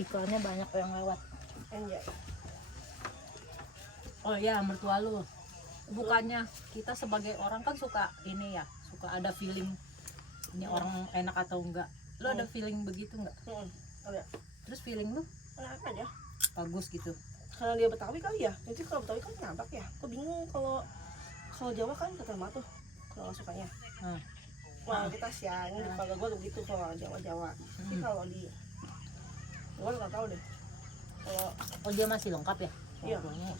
Iklannya banyak yang lewat. Anjay. Oh ya, mertua lu. Bukannya kita sebagai orang kan suka ini ya, suka ada feeling ini orang enak atau enggak. Lu ada feeling begitu enggak? Ada. Terus feeling lu Enak aja. bagus gitu. Karena dia Betawi kali ya. Jadi kalau Betawi kan nabrak ya. Aku bingung kalau Jawa kan ketemu tuh kalau sukanya. Wah, kita siang kalau gua begitu kalau Jawa. Tapi kalau di gua nggak tahu deh. Kalau Oh dia masih lengkap ya? iya, Orangnya.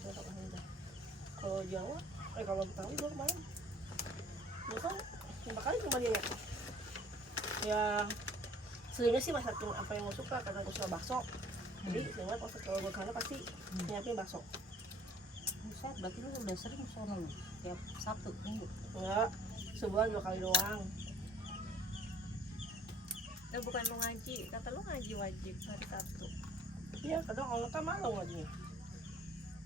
kalau Jawa, kalau Betawi gua kemarin, gua kan 5 kali cuma dia ya. Ya, sebenarnya sih masak apa yang gua suka karena gua suka bakso. Jadi sebenarnya kalau gua kana pasti nyiapin bakso. Buset, berarti lu udah sering sono lu tiap Sabtu Minggu. Enggak, sebulan 2 kali doang. Bukan lu ngaji, kata lu ngaji wajib hari Sabtu. Iya, kadang Allah kan malu ngajinya.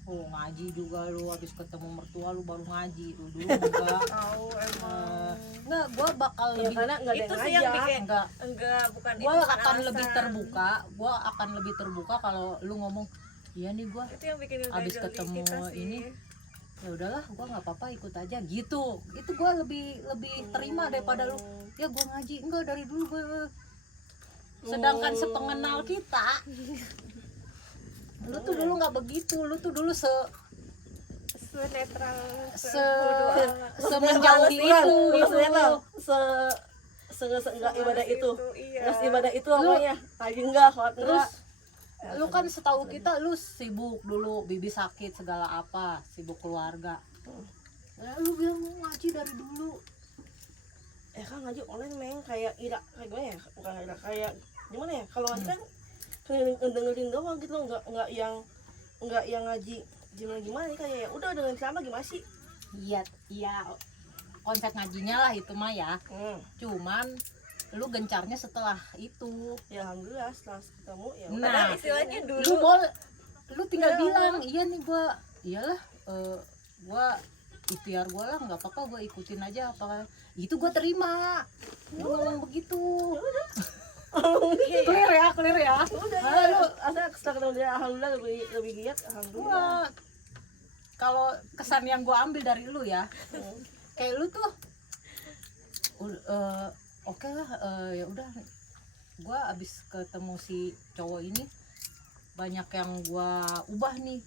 Oh ngaji juga lu, habis ketemu mertua lu baru ngaji. Dulu enggak. Tahu emang. Enggak, gua bakal Ya lebih karena enggak ada Itu yang sih yang ngajak. bikin enggak. bukan Gua itu bukan akan alasan. lebih terbuka. Gua akan lebih terbuka kalau lu ngomong, "Iya nih gua Itu yang bikin abis ngejoli ketemu kita sih. ini, ya udahlah gua nggak apa-apa ikut aja," gitu. Itu gua lebih terima daripada lu, "Ya gua ngaji." Enggak, dari dulu gua. Sedangkan sepengenal kita, lu tuh dulu nggak begitu. Lu tuh dulu Netral semenjauhi itu. Maksudnya enggak ibadah itu. Iya. Enggak ibadah itu pokoknya. Lagi enggak, sholat enggak. Terus lu kan setahu kita lu sibuk dulu, bibi sakit segala apa, sibuk keluarga. Lu bilang mau ngaji dari dulu. Kan ngaji online meng kayak gimana ya? Bukan kayak gimana ya? Kalau ngaji kan dengerin doang gitu loh, enggak yang ngaji gimana kayak ya udah dengan ceramah gimana sih? Iya, konsep ngajinya lah itu mah ya. Cuman lu gencarnya setelah itu. Ya alhamdulillah setelah ketemu ya. Padahal istilahnya lu dulu lu tinggal bilang, "Iya nih gua iyalah gua ikhtiar gua lah, nggak apa-apa gua ikutin aja apa." Itu gua terima. Lu ngomong begitu. Clear ya. Udah lu asal setelah ketemu dia alhamdulillah lebih giat alhamdulillah. Kalau kesan yang gua ambil dari lu ya, kayak lu tuh oke lah, ya udah gua abis ketemu si cowok ini banyak yang gua ubah nih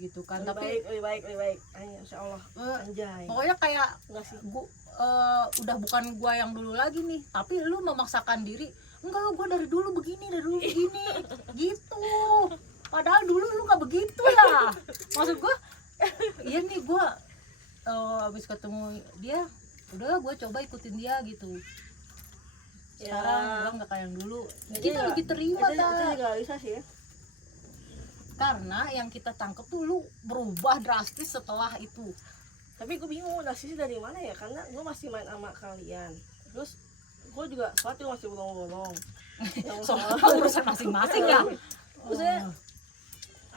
gitu kan. Lebih baik insya Allah. Anjay. Pokoknya kayak Enggak sih. udah bukan gua yang dulu lagi nih, tapi lu memaksakan diri, "Enggak, gua dari dulu begini gitu. Padahal dulu lu nggak begitu ya. Maksud gua iya nih, gua habis ketemu dia udah gua coba ikutin dia gitu. Sekarang gua nggak kayak yang dulu. Kita lebih terima itu nggak bisa sih ya. Karena yang kita tangkep tuh lu berubah drastis setelah itu. Tapi gue bingung narsis dari mana ya, karena gue masih main sama kalian, terus gue juga sholat juga masih bolong-bolong. Soalnya urusan masing-masing ya. Maksudnya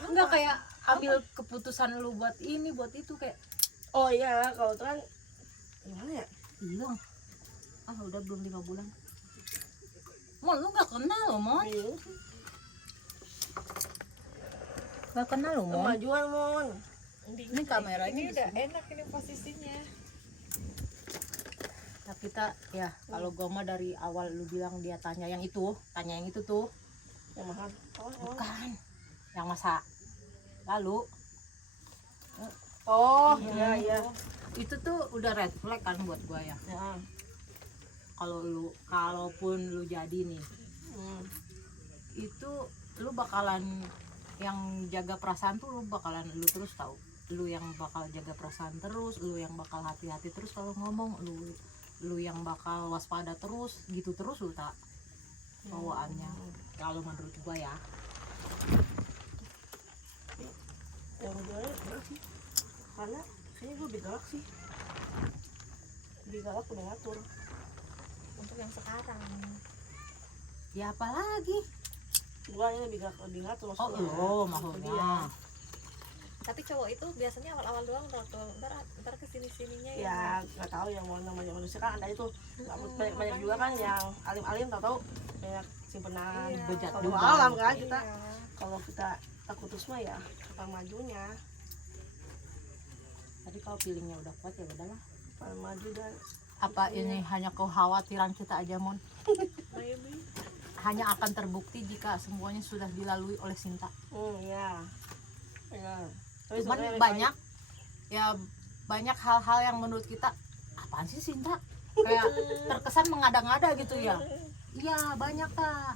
Enggak kayak ambil keputusan lu buat ini buat itu kayak oh iya kalau itu kan gimana ya, hilang. Udah belum 5 bulan. Mon, lu nggak kenal lo, Mon. bingung sih. Nggak kenal lo, Mon. Kemajuan mon. Ini kameranya ini di udah sini. enak ini posisinya. Tapi kita ya kalau gua mah dari awal lu bilang dia tanya yang itu tuh. Yang mahal. Bukan. Yang masa lalu. Oh iya. Itu tuh udah red flag kan buat gua ya. Ya. Kalaupun lu jadi nih, itu lu bakalan yang jaga perasaan tuh, lu bakalan lu terus tahu. Lu yang bakal jaga perasaan terus, lu yang bakal hati-hati terus kalau ngomong, lu yang bakal waspada terus, gitu terus lu tak bawaannya. Kalau menurut gua ya. Yang keduanya bener sih, karena kayaknya gue lebih galak sih, lebih galak udah ngatur. Untuk yang sekarang Ya apalagi? Gue yang lebih ngatur maksudnya. Maksudnya. tapi cowok itu biasanya awal-awal doang ntar kesini-sininya Ya nggak tahu yang mau namanya manusia kan ada itu banyak juga kan yang alim-alim tahu banyak simpenan Iya. Bejat kalau juga. alam kan kita. Iya. Kalau kita tak putus mah ya kapan majunya, Tadi kalau feelingnya udah kuat ya udahlah. kapan maju dan Apa ini hanya kekhawatiran kita aja, Mon? Maybe. Hanya akan terbukti jika semuanya sudah dilalui oleh Sinta. ya. Ya. Tapi Cuman sebenarnya banyak ya banyak hal-hal yang menurut kita apaan sih Sinta? Kayak terkesan mengada-ngada gitu ya. Iya, banyak Kak.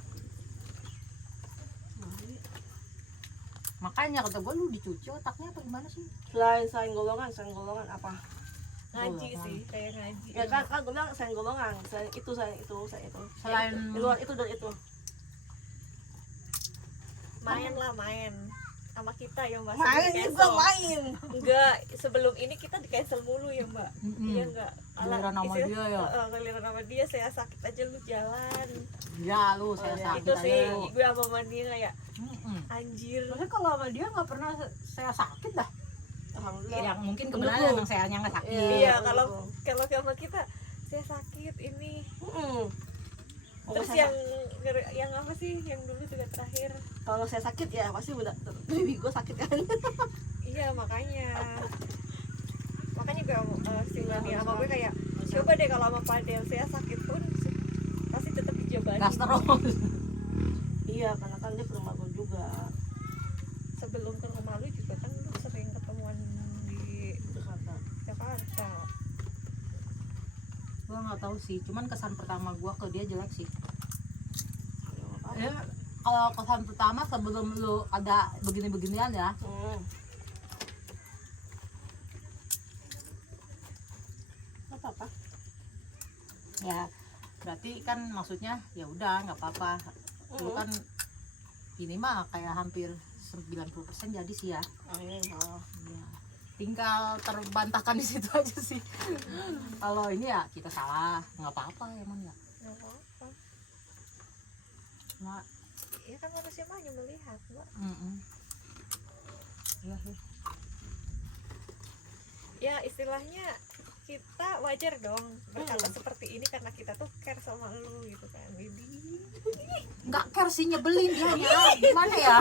Makanya kata gue, lu dicuci otaknya apa gimana sih? selain golongan apa? Ngaji Golongan. sih, kayak ngaji. Ya kan gue bilang selain golongan, selain itu. Selain Di luar itu dan itu. Main lah, main sama kita ya Mbak. Main Sebelum juga cancel. main. Enggak, sebelum ini kita di cancel mulu ya Mbak. Mm-mm. Iya enggak. Giliran sama dia ya. Giliran sama dia, saya sakit aja lu jalan. Ya lu, saya iya. sakit Itu aja sih lu. gue sama Mania kayak Mm-mm. anjir. Maksudnya kalau sama dia nggak pernah saya sakit dah. Alhamdulillah. Yang mungkin kebenaran Mendukung. emang sayanya nggak sakit. Iya, kalau sama kita saya sakit ini. Terus yang apa sih yang dulu juga terakhir? kalau saya sakit ya pasti udah baby gue sakit kan. Iya makanya si Mania sama gue kayak coba deh kalau sama Padel saya sakit pun pasti tetap dicobain. Gas terus. Iya karena kan dia ke rumah gue juga. Sebelum ke rumah lu juga kan lu sering ketemuan di Jakarta. Jakarta. Gua nggak tahu sih, cuman kesan pertama gua ke dia jelek sih. Ya, nggak apa-apa. Ya, kalau kesan pertama sebelum lu ada begini-beginian ya, Nggak apa-apa. ya berarti kan maksudnya ya udah nggak apa-apa. Lu kan ini mah kayak hampir 90% jadi sih ya. Amin. Oh. Iya. Tinggal terbantahkan di situ aja sih. Kalau ini ya kita salah, nggak apa-apa emang ya. Nggak apa-apa. Nah, Ya kan manusia mah hanya melihat Mbak. Iya sih. Ya istilahnya kita wajar dong berkata seperti ini karena kita tuh care sama lu gitu kan. Jadi Nggak care sih, nyebelin dia ya. Gimana ya?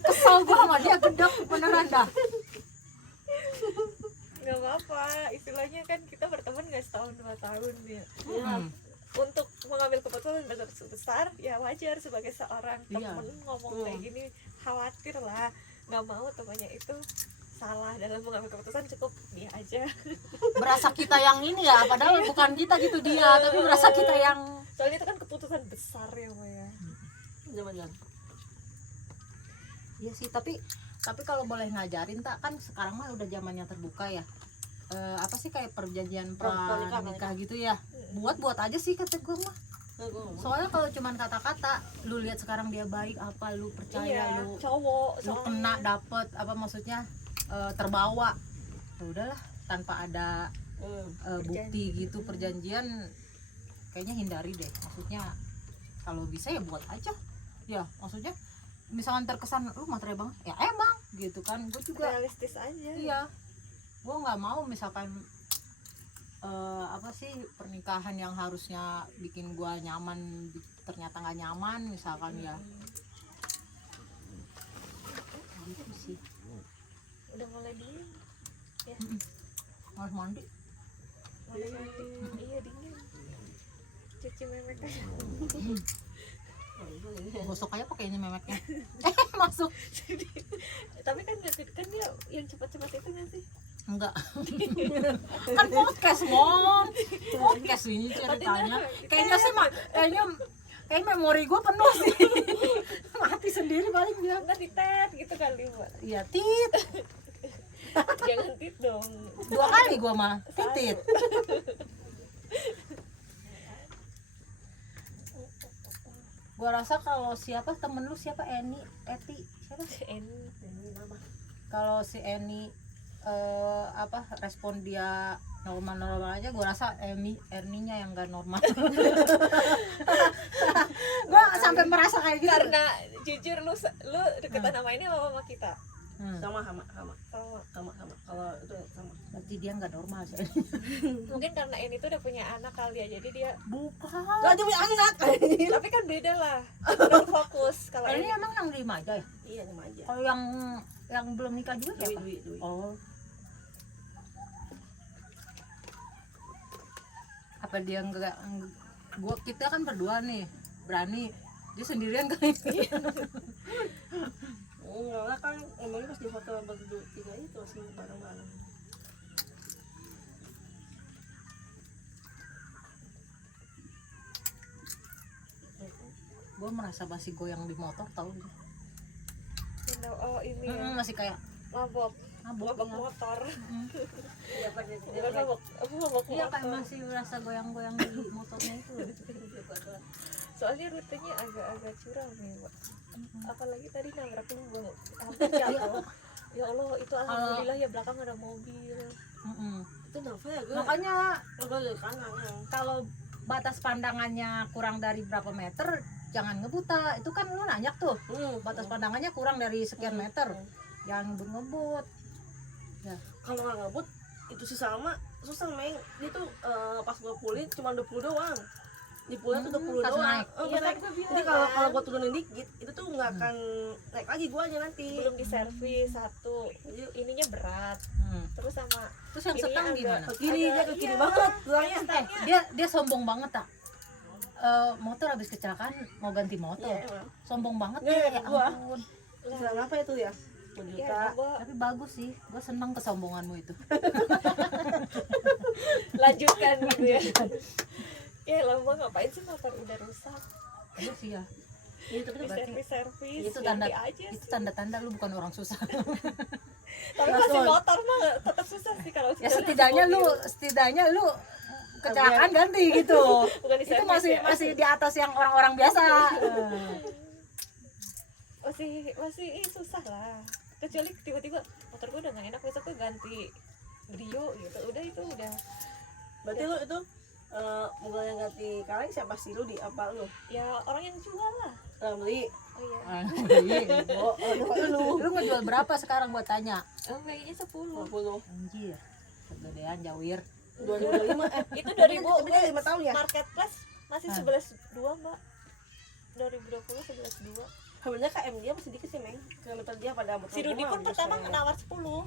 Kesel gua sama dia, gedek beneran dah. nggak apa-apa, istilahnya kan kita berteman nggak setahun 2 tahun ya. Mm. Untuk mengambil keputusan besar ya wajar sebagai seorang Iya. temen ngomong kayak gini, khawatir lah, nggak mau temannya itu salah dalam mengambil keputusan, cukup dia aja. Berasa kita yang ini ya, padahal bukan kita gitu dia, tapi berasa kita yang Soalnya itu kan keputusan besar ya Mbak ya. Jangan. iya sih, tapi kalau boleh ngajarin tak, kan sekarang mah udah zamannya terbuka ya. Apa sih kayak perjanjian pranikah gitu ya. Buat aja sih kata gue mah. Soalnya kalau cuman kata-kata, lu lihat sekarang dia baik apa, lu percaya, Iya, lu cowok lu kena dapet apa maksudnya terbawa. Ya udahlah, tanpa ada bukti gitu perjanjian, kayaknya hindari deh. Maksudnya kalau bisa ya buat aja. Ya, maksudnya misalkan terkesan lu materai banget, ya emang gitu kan. Gue juga realistis aja. iya, gue nggak mau misalkan apa sih pernikahan yang harusnya bikin gue nyaman ternyata nggak nyaman misalkan ya. Gitu sih. Udah mulai dingin. Ya, Harus mandi. mulai mandi. Iya dingin. Cuci memek aja. Gosok aja pakai ini memeknya. Masuk. Tapi kan dia yang cepat-cepat itu nggak sih? Enggak. Kan podcast, Mon. Podcast ini ceritanya. Kayaknya sih kayaknya memori gue penuh sih. Mati sendiri paling dia. Nggak ditet gitu kali Mbak. Iya, tit. Jangan tit dong. 2 kali gue mah titit. Gue rasa kalau siapa temen lu siapa, Eti siapa? Ini Kalau si Eni apa respon dia normal aja, gue rasa Erninya yang gak normal. Gue sampai merasa kayak gitu. karena jujur lu deketan sama ini apa sama kita? sama. sama. Kalau itu sama. Berarti dia nggak normal sih. Mungkin karena ini tuh udah punya anak kali ya, jadi dia Bukan. Lah dia punya anak. tapi kan beda lah, udah fokus. Kalau Ini ini emang yang 5 aja ya? Iya sama aja. Kalau yang belum nikah juga siapa? Dwi. Oh. Apa dia enggak, kita kan berdua nih berani, dia sendirian kali. Enggak lah kan emangnya pas di hotel berdua tiga itu masih bareng-bareng. Gue merasa masih goyang di motor tau. oh ini ya, Masih kayak mabok mabuk. motor. Iya pakai Bukan mabok Iya kayak motor. masih merasa goyang-goyang di motornya itu. Soalnya rutenya agak-agak curam nih, Mbak. Apalagi tadi nabrak lubang, hampir jatuh. Ya Allah, itu alhamdulillah ya belakang ada mobil. Itu Nova ya gue. Makanya Gue dari kanan yang. kalau batas pandangannya kurang dari berapa meter jangan ngebut. Itu kan lu nanya tuh, batas pandangannya kurang dari sekian meter, jangan ngebut. Kalau nggak ngebut itu si Salma susah Meng. Dia tuh pas gue pulih cuma 20 doang. Di pulih tuh 20 pas doang. naik. Iya kan gue bilang. Jadi kalau gue turunin dikit itu tuh nggak akan naik lagi guanya nanti. belum diservis satu, ininya berat. Terus sama Terus yang Ini setang agak- gimana? Ke kiri dia ke kiri Iya. banget tulangnya. Dia sombong banget tak. Motor habis kecelakaan mau ganti motor, Iya emang. sombong banget Iya, ya, kayak gua. ampun. Selain apa itu ya? 1 ya juta. gua Tapi bagus sih, gue senang kesombonganmu itu. lanjutkan gitu ya. Ya lama ngapain sih, motor udah rusak, Iya sih ya. Iya tapi itu berarti servis Itu tanda aja itu sih. tanda-tanda lu bukan orang susah. Tapi masih motor mah tetap susah sih kalau Ya jalan setidaknya lu kecelakaan ganti gitu. bukan Itu diservis ya. masih di atas yang orang-orang biasa. masih susah lah, kecuali tiba-tiba motor gue udah gak enak, besok gue ganti Brio gitu, udah itu udah. berarti lu itu mobil yang ganti kaleng siapa sih lu di apa lu? Ya orang yang jual lah. Beli. Oh iya, Oh, Lu ngejual berapa sekarang gua tanya? kayaknya 10. 50. Anjir. Kegedean jawir. 2025 Itu Tapi 2000 kan dia 5 tahun ya? marketplace masih Ah. 11.2 Mbak. 2020 11.2. Sebenarnya KM dia masih dikit sih Meng. Kilometer dia pada motor Si Rudi gua pun mah pertama biasanya. nawar 10.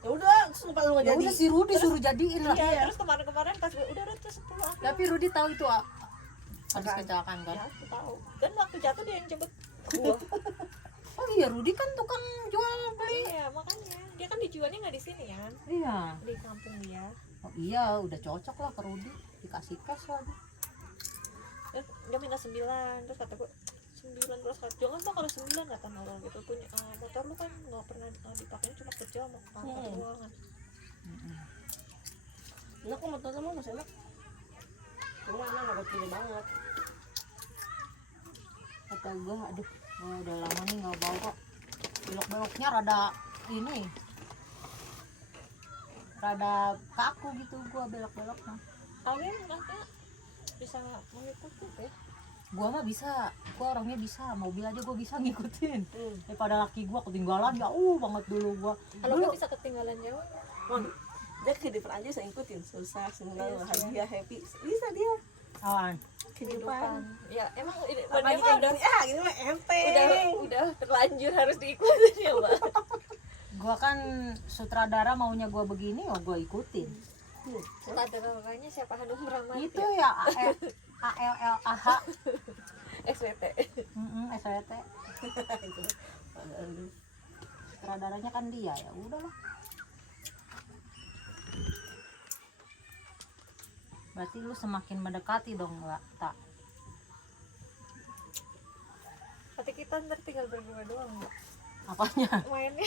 Ya udah, terus lupa lu nggak Ya jadi. udah si Rudi suruh jadiin lah. Iya, terus kemarin-kemarin pas gue udah tuh 10 ambil. Tapi Rudi tahu itu habis Apaan? kecelakaan kan? Ya, aku tahu. Dan waktu jatuh dia yang jemput gua. Oh iya, Rudi kan tukang jual beli. Iya, makanya. Dia kan dijualnya nggak di sini kan, Iya. di kampung dia. Oh iya, udah cocok lah ke Rudi. Dikasih cash lagi. Terus dia minta 9, terus kata gue 9, terus kata jangan Pak kalau 9 kata nolong gitu, punya motor lu kan nggak pernah dipakainya cuma kecil sama pangkat doang kan. Enak kok motornya mah masih enak. Cuma enak nggak kiri banget. Kata gua, aduh, gua udah lama nih nggak bawa kok. Belok-beloknya rada ini. Rada kaku gitu gua belok-beloknya. Alvin katanya bisa mengikuti ya. Gua mah bisa, gua orangnya bisa, mobil aja gua bisa ngikutin. Daripada laki gua ketinggalan jauh banget dulu gua. Kalau Dulu gue bisa ketinggalan jauh. Dia kehidupan aja saya ikutin, susah, senang, Iya, bahagia, happy. Bisa dia awan. kehidupan. Ya emang Apalagi mah kayak gini, gini mah enteng. udah terlanjur harus diikutin ya Mbak. Gua kan sutradara maunya gua begini, oh gua ikutin. Sutradaranya siapa, Hanum Bramantya? Itu ya ALLAH SWT. SWT. Sutradaranya kan dia, ya udahlah. Berarti lu semakin mendekati dong, Mbak. Tak. Berarti kita ntar tinggal berdua doang Mbak Apanya? mainnya.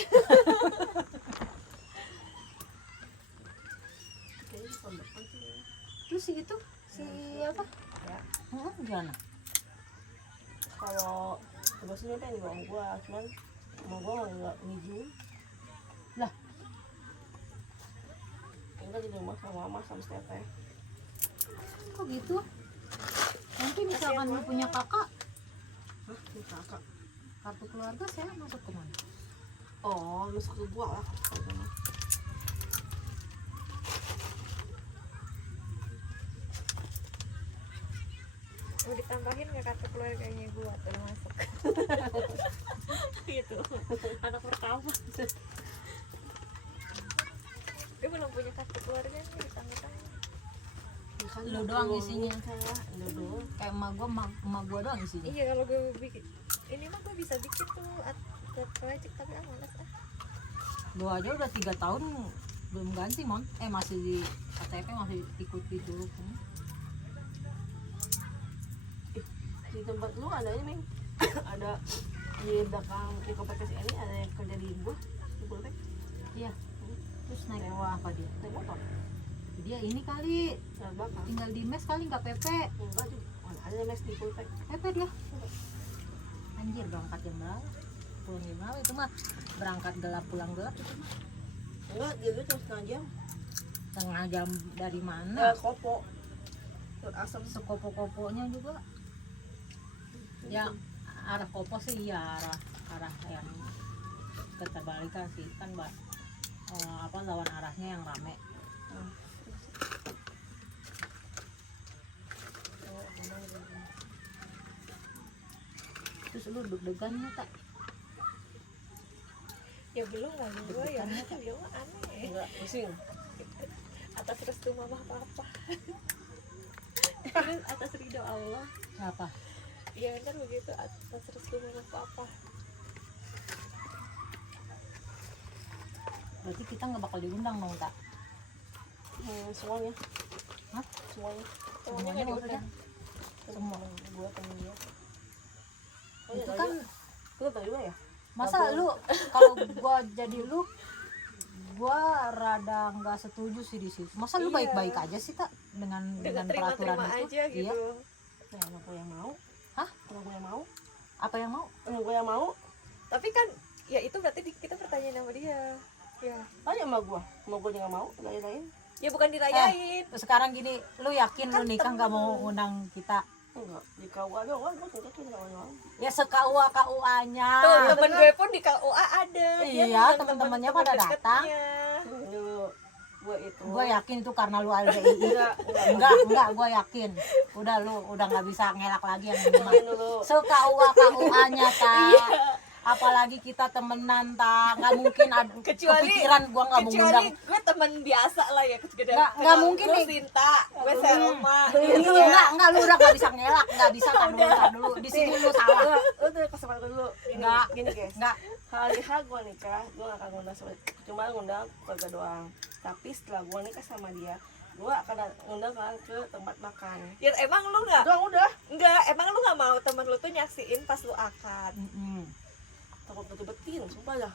Terus si itu si apa? Ya. Gimana? Kalau bosnya pengen dibawa gua, cuman mau gua nggak ngizin. Lah, Tinggal di rumah sama mama sama teteh. kok gitu? Nanti misalkan lu punya kakak, Hah, ini kakak. kartu keluarga saya masuk kemana? Oh, lu suka gua lah. Mau ditambahin nggak kartu keluarganya gua termasuk gitu anak pertama dia belum punya kartu keluarga nih ditambah-tambah. Lu doang isinya. Lu doang. Kayak emak gua doang isinya. Iya kalau gue bikin ini mah gue bisa bikin tuh project tapi malas ah. Gua aja udah 3 tahun belum ganti mon. Masih di KTP masih ikut di dulu. Di tempat lu ada ini Ming. Ada di belakang di kompleks ini ada yang kerja di gua di Bultek. Iya. Terus naik apa dia? Naik motor. Dia ini kali Di belakang. tinggal di mes kali nggak PP. Enggak tuh. Ada mes di Bultek. PP dia. Anjir berangkat jam berapa? Pulang jam berapa? Itu mah berangkat gelap pulang gelap itu mah. Enggak, dia tuh cuma setengah jam. Setengah jam dari Nah, mana? kopo. Tur asam Sekopo-koponya juga. Ya arah kopo sih ya arah yang keterbalikan sih kan mbak. Lawan arahnya yang rame. Terus lu deg-degan ya tak? Ya belum lah gue ya dia mah aneh enggak pusing. atas restu mama papa terus atas ridho Allah Apa? ya benar begitu atas restu mama papa. Berarti kita nggak bakal diundang dong tak? Semuanya. Hah? Semuanya. Semuanya nggak maksudnya? diundang. Semua. Gua temen dia. Itu kan Lu tahu juga ya? masa lu kalau gua jadi lu gua rada nggak setuju sih di situ. Masa lu Iya. baik-baik aja sih tak dengan peraturan terima itu? aja gitu. Iya. Ya, anak gua yang mau. Hah? Anak gua yang mau. Apa yang mau? Anak gua yang mau. Tapi kan ya itu berarti kita bertanya sama dia. Ya. Tanya sama gua juga nggak mau. Lain-lain. Ya bukan dirayain. Sekarang gini, lu yakin Kan lu nikah nggak mau temen. undang kita? Enggak. Di KUA doang. Gua tidak tuh kawan-kawan. Ya KUA-nya. Tuh temen gue pun di KUA ada. Dia Iya, ngundang temen-temennya temen-temen pada datang. deketnya. Dulu gua itu. Gue yakin itu karena lu LDI. Enggak, gue yakin. Udah lu udah nggak bisa ngelak lagi yang ini mah. Dengerin dulu. KUA-nya tak. Apalagi kita temenan tak, nggak mungkin ada Kecuali- kepikiran gue nggak mau undang. Kecuali gue temen biasa lah ya. Nggak mungkin Lu nih. Sinta, gue Selma. Itu enggak lu udah nggak bisa ngelak, nggak bisa tar dulu. Di sini lu salah. Lu tuh kesempatan dulu. Enggak. Gini guys. Enggak. Hari H gua nikah, gua gak akan ngundang cuma ngundang keluarga doang. Tapi setelah gua nikah sama dia, gua akan ngundang kalian ke tempat makan. Ya emang lu nggak? Udah. Enggak, emang lu nggak mau temen lu tuh nyaksiin pas lu akad? Takut betul-betul, sumpah dah.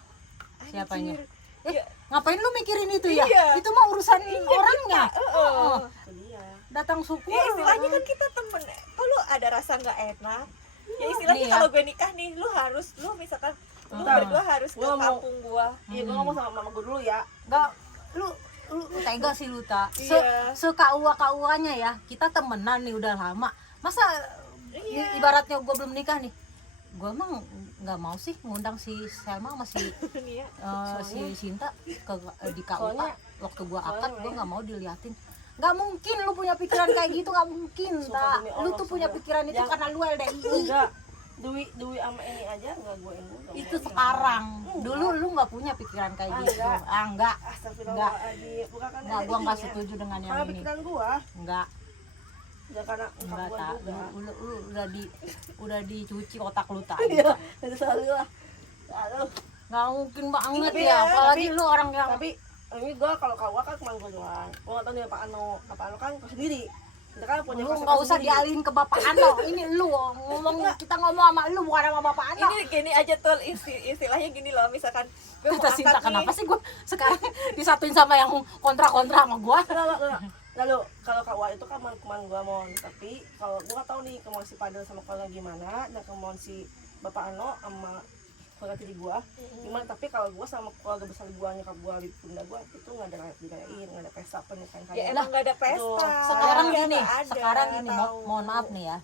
Siapanya? Anjir. Ya, Ngapain lu mikirin itu ya? Iya. Itu mah urusan orangnya. heeh. Itu dia. Datang syukur. Ya istilahnya kan kita temen. Kalau ada rasa nggak enak, ya istilahnya Nih ya. kalau gue nikah nih, lu misalkan lu Bentar. berdua harus ke Gua mau- kampung gua. Iya, gua ngomong sama mama gua dulu ya. Enggak, lu tega sih lu tak. Iya. KUA-nya ya. Kita temenan nih udah lama. Masa Iya. ibaratnya gua belum nikah nih. Gua emang nggak mau sih ngundang si Selma sama si Iya. si Sinta di KUA. Soalnya- Waktu gua akad soalnya, gua nggak mau diliatin. Nggak mungkin lu punya pikiran kayak gitu, nggak mungkin Sumpah tak. demi Lu Allah, tuh punya sumpah. pikiran itu Yang- karena lu LDI. Enggak. Dwi sama ini aja enggak gua yang ngundang. Itu sekarang. Dulu lu nggak punya pikiran kayak gitu. Enggak. Enggak. Astagfirullahaladzim. Bukan kan Enggak, gua nggak setuju dengan yang Karena ini. pikiran gua, Enggak. ya karena Enggak gua tak. juga. Lu udah dicuci otak lu tak. Iya, itu selalu lah. Lalu, Nggak mungkin banget Tapi ya. ya, Apalagi tapi- lu orang yang tapi ini gua kalau kau kan cuma gua doang. Gua nggak tahu nih Pak Ano kan sendiri. Kita kan punya lu konsep nggak usah sendiri. dialihin ke Bapak Ano. Ini lu ngomong, kita ngomong sama lu bukan sama Bapak Ano. Ini gini aja tuh istilahnya gini loh, misalkan gue mau Kata Sinta, akad nih. kenapa sih gua sekarang disatuin sama yang kontra-kontra sama gua? Lalu kalau KUA itu kan kemauan gua mau, tapi kalau gua nggak tahu nih kemauan si Padel sama keluarga gimana, dan kemauan si Bapak Ano sama keluarga tiri gua gimana. Tapi kalau gua sama keluarga besar gua, nyokap gua, bunda gua itu nggak ada dirayain, nggak ada pesta pernikahan Ya kayak emang nggak ada pesta. Sekarang Ya, gini, nggak ada, sekarang gini, tahu. mohon maaf nih ya.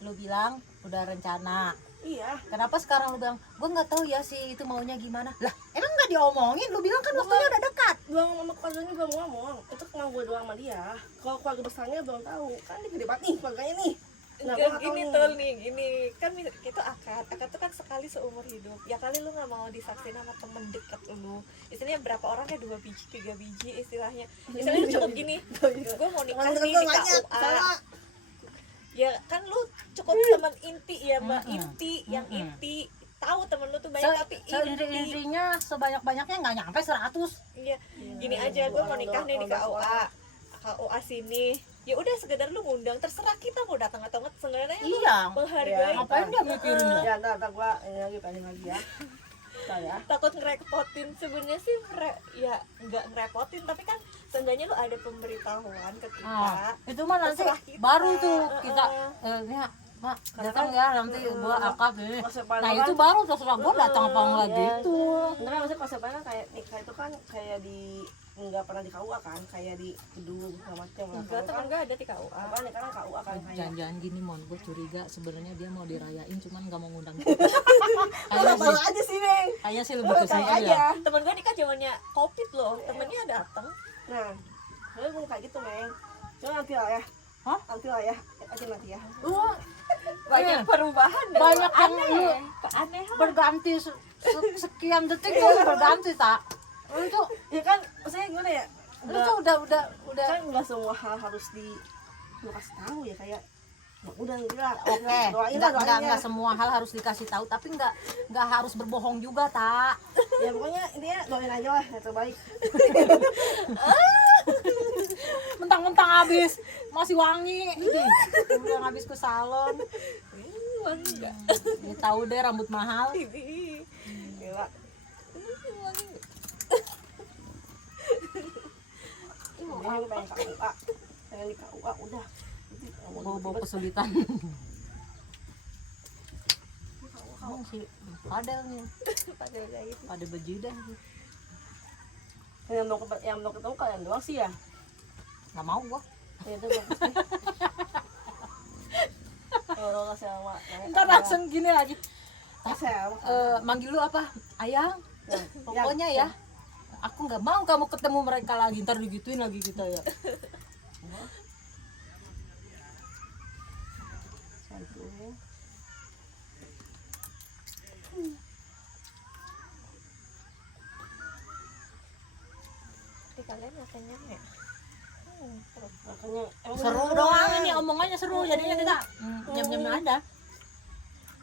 Lu bilang udah rencana. iya. Kenapa sekarang lu bilang, gua nggak tahu ya si itu maunya gimana? Lah, emang nggak diomongin, lu bilang kan waktunya udah dekat. Belum sama keluarganya belum ngomong. Itu cuma gue doang sama dia. Kalau keluarga besarnya belum tahu. Kan dia gede banget nih keluarganya nih. Nah, gue Enggak, nggak tahu gini nih. tuh nih, gini kan kita akad tuh kan sekali seumur hidup. Ya kali lu nggak mau disaksin sama temen deket lu. Istilahnya berapa orang kayak 2 biji, 3 biji istilahnya. Istilahnya lu cukup gini. Gue mau nikah Orang nih deket di banyak, KUA. sama. Ya kan lu cukup teman inti ya, Mbak. Mm-mm. Inti, yang Mm-mm. inti. Tahu temen lu tuh banyak tapi inti. Intinya sebanyak-banyaknya nggak nyampe 100. Iya, gini aja, gue mau nikah nih di KUA sini. Ya udah sekedar lu ngundang, terserah kita mau datang atau enggak, sebenarnya lu Iya. menghargai. Ngapain dia mikirin ya? Ya, ntar gue ini lagi pending lagi ya. Saya. Takut ngerepotin sebenarnya sih ya nggak ngerepotin, tapi kan seenggaknya lu ada pemberitahuan ke kita. Itu mah nanti Terserah kita. baru tuh kita ya, Mak, Karena datang kan, ya nanti gua akad ini. Masa Nah depan itu kan- baru terserah gua datang apa enggak Iya. gitu. Sebenarnya maksudnya konsepnya kayak nikah itu kan kayak di nggak pernah di KUA kan, kayak di gedung segala macam. Enggak, temen gue ada di KUA. Apa nih kan KUA kan kayak. Jangan-jangan gini mon, gue curiga sebenarnya dia mau dirayain cuman nggak mau ngundang. Tahu Kayaknya sih, aja sih, Neng. kayaknya sih lebih ke Tahu situ aja. ya. Temen gue nikah zamannya COVID loh, temennya datang. Nah, gue mau kayak gitu, Neng. Cuma nanti lah ya. Hah? Nanti lah ya. Aja nanti ya. Banyak perubahan dan Banyak yang lu keanehan. berganti sekian detik tuh berganti tak. Itu Ya kan, maksudnya gimana ya? lu tuh udah Kan nggak semua hal harus lu kasih tahu ya, kayak ya udah gitu lah. oke. Doain lah, doain ya. Enggak semua hal harus dikasih tahu, tapi enggak harus berbohong juga tak. Ya pokoknya intinya doain aja lah yang terbaik. Mentang-mentang habis masih wangi ini udah habis ke salon Wangi enggak? ya, tahu deh rambut mahal Ini. Gila. Wangi enggak? Dia pengen KUA. Pengen di KUA udah. bawa kesulitan emang sih padel nih Padahal kayak gitu. pada bejidah Yang mau ketemu kalian doang sih ya. nggak mau gua Ya udah bagus deh. Kalau nggak sama, ntar langsung gini lagi sama. manggil lu apa ayang pokoknya ya aku nggak mau kamu ketemu mereka lagi ntar digituin lagi kita ya Santunya. Tapi kalian rasanya ya? Terus. Makanya emang seru doang ini omongannya seru jadinya kita nyam-nyam ada